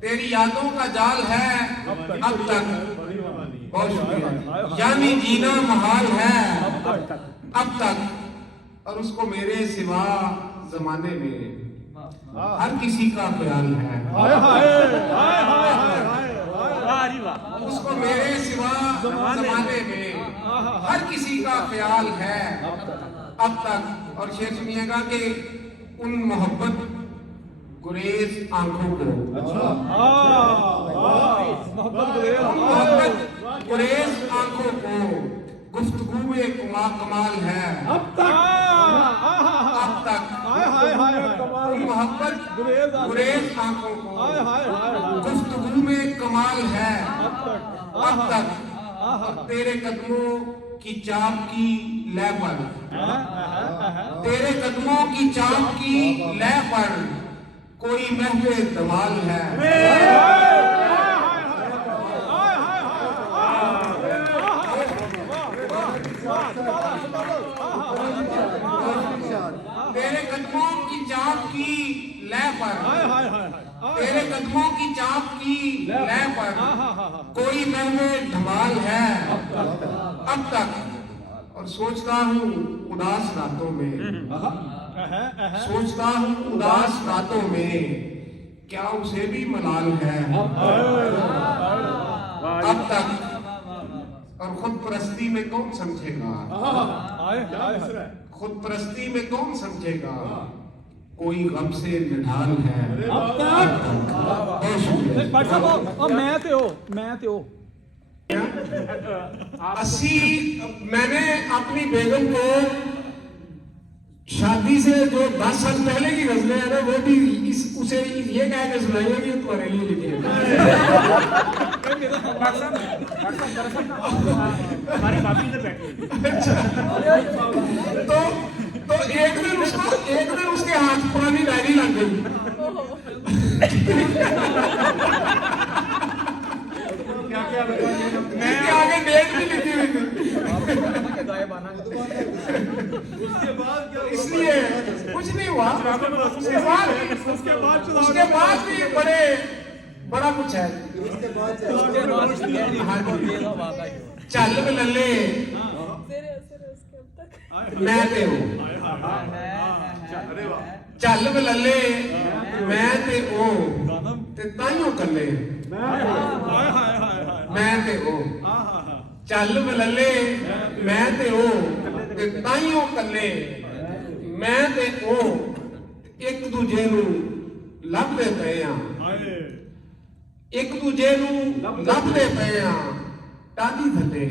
तेरी यादों का जाल है अब तक, बहुत शुक्रिया, यानी जीना महाल है अब तक, और उसको मेरे सिवा जमाने में हर किसी का ख्याल है। उसको मेरे सिवा जमाने में हर किसी का ख्याल है अब तक। और शेर सुनिएगा कि उन मोहब्बत गुरेज आंखों को, मोहब्बत गुरेज आंखों को गुफ्तगू में कमाल है अब तक, अब तक। मोहब्बत गुरेज आंखों को गुफ्तगू में कमाल है अब तक। तेरे कदमों की चाप की लय पर, तेरे कदमों की चाप की लय पर कोई महवे धमाल है। तेरे कदमों की चाप की लय पर, तेरे कदमों की चाप की लय पर कोई महवे धमाल है अब तक। और सोचता हूँ उदास रातों में, सोचता हूँ उदास रातों में क्या उसे भी मलाल है अब तक। और खुद परस्ती में कौन समझेगा, खुद परस्ती में कौन समझेगा कोई गम से निढाल है अब तक। मैंने अपनी बेगम को शादी से जो 10 साल पहले की गजलें हैं ना, वो भी उसे ये कह के सुनाइए कि तुम्हारे लिए लिखी है। हमारी भाभी से बैठी तो एक दिन उसके हाथ पुरानी डायरी लग गई। इसके आगे डेट भी लिखी हुई थी। इसलिए कुछ नहीं हुआ। उसके बाद भी बड़ा कुछ है। चल लल्ले मैं ते हो, चल लल्ले मैं ते ओ ते ताइयों कल्ले, मैं ते ओ, चल लल्ले मैं ते ओ ते ताइयों कल्ले, मैं ते ओ एक दूजे नूं लभदे पए आ, एक दूजे नूं लभदे पए आ टाली थल्ले,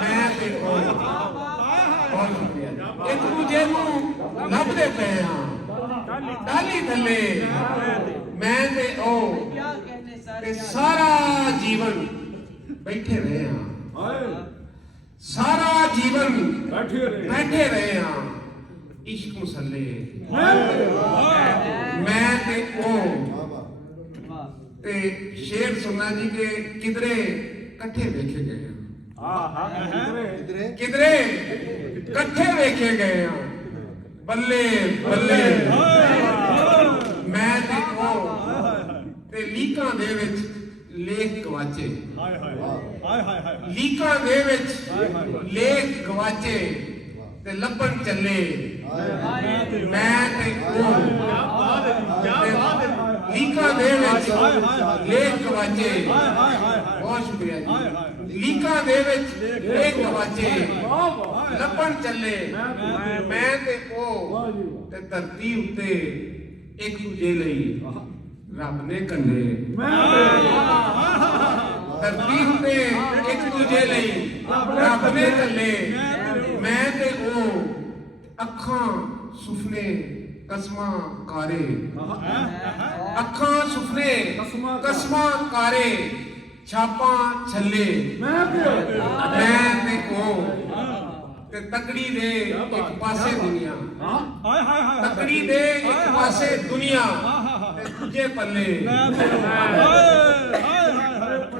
मैं ते ओ, बहुत शुक्रिया, एक दूजे नूं लभदे पए आ टाली थल्ले, मैं ते ओ ते सारा जीवन बैठे रहे हैं, सारा जीवन बैठे रहे हैं इश्क मुसल्ले, मैं ते ओ। ते शेर सुनना जी के किधरे कट्ठे देखे गए हैं, किधरे कट्ठे देखे गए हैं, बल्ले बल्ले मैं ते ओ ते लीकां दे विच लेख गवाचे, लीकां दे विच लेख गवाचे ते लभण चले, मैं ते ओ लीकां दे विच लेख गवाचे, बहुत शुक्रिया जी, लीकां दे विच लेख गवाचे लभण चले, मैं ते ओ ते धरती उत्ते एक दूजे लई रब ने कंडे, धरती उत्ते एक दूजे लई रब ने कंडे, मैं ते ओ अखां सुफने कसमां कारे, अखां सुफने कसमां कारे छापा छल्ले, मैं ते ओ ते तकड़ी दे एक पासे दुनिया, तकड़ी दे एक पासे दुनिया ते दूजे पल्ले,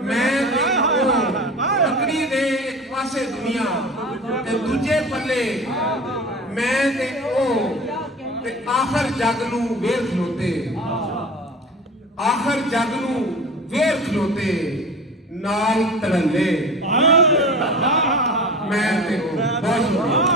मैं ते ओ तकड़ी दे एक पासे दुनिया ते दूजे पल्ले, मैं ते ओ ते आखिर जग नूं वेख खलोते, ਆਖਰ ਜਗ ਨੂੰ ਵੇਰ ਖਲੋਤੇ ਨਾਲ ਤੜਲੇ। ਮੈਂ ਤੇ ਉਹ ਬਹੁਤ ਸ਼ੁਕਰੀਆ।